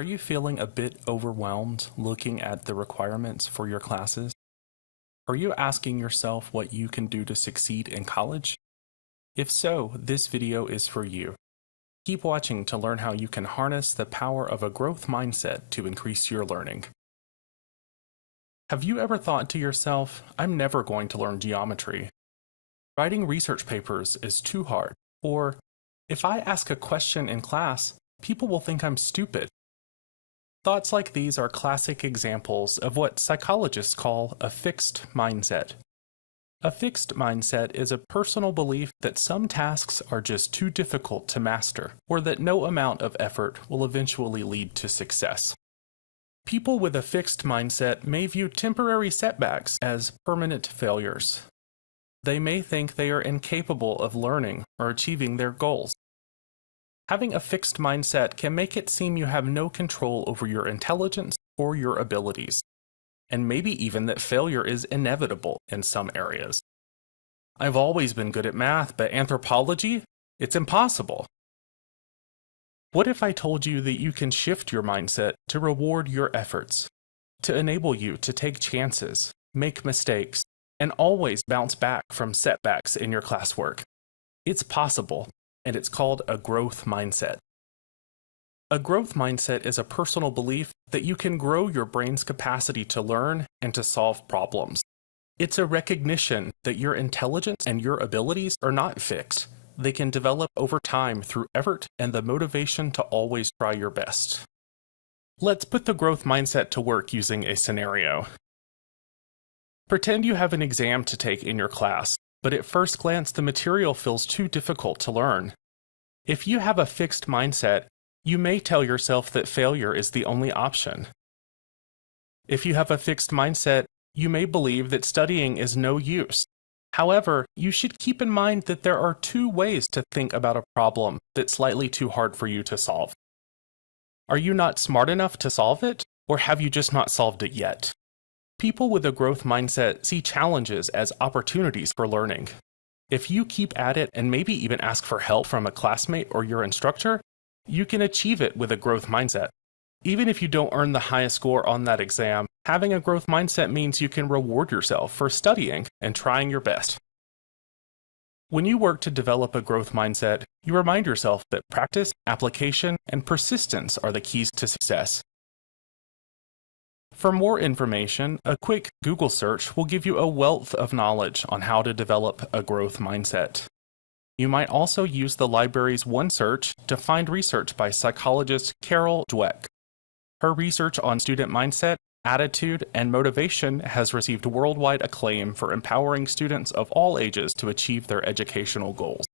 Are you feeling a bit overwhelmed looking at the requirements for your classes? Are you asking yourself what you can do to succeed in college? If so, this video is for you. Keep watching to learn how you can harness the power of a growth mindset to increase your learning. Have you ever thought to yourself, I'm never going to learn geometry? Writing research papers is too hard. Or, if I ask a question in class, people will think I'm stupid. Thoughts like these are classic examples of what psychologists call a fixed mindset. A fixed mindset is a personal belief that some tasks are just too difficult to master, or that no amount of effort will eventually lead to success. People with a fixed mindset may view temporary setbacks as permanent failures. They may think they are incapable of learning or achieving their goals. Having a fixed mindset can make it seem you have no control over your intelligence or your abilities, and maybe even that failure is inevitable in some areas. I've always been good at math, but anthropology? It's impossible. What if I told you that you can shift your mindset to reward your efforts, to enable you to take chances, make mistakes, and always bounce back from setbacks in your classwork? It's possible. And it's called a growth mindset. A growth mindset is a personal belief that you can grow your brain's capacity to learn and to solve problems. It's a recognition that your intelligence and your abilities are not fixed. They can develop over time through effort and the motivation to always try your best. Let's put the growth mindset to work using a scenario. Pretend you have an exam to take in your class, but at first glance the material feels too difficult to learn. If you have a fixed mindset, you may tell yourself that failure is the only option. If you have a fixed mindset, you may believe that studying is no use. However, you should keep in mind that there are two ways to think about a problem that's slightly too hard for you to solve. Are you not smart enough to solve it, or have you just not solved it yet? People with a growth mindset see challenges as opportunities for learning. If you keep at it and maybe even ask for help from a classmate or your instructor, you can achieve it with a growth mindset. Even if you don't earn the highest score on that exam, having a growth mindset means you can reward yourself for studying and trying your best. When you work to develop a growth mindset, you remind yourself that practice, application, and persistence are the keys to success. For more information, a quick Google search will give you a wealth of knowledge on how to develop a growth mindset. You might also use the library's OneSearch to find research by psychologist Carol Dweck. Her research on student mindset, attitude, and motivation has received worldwide acclaim for empowering students of all ages to achieve their educational goals.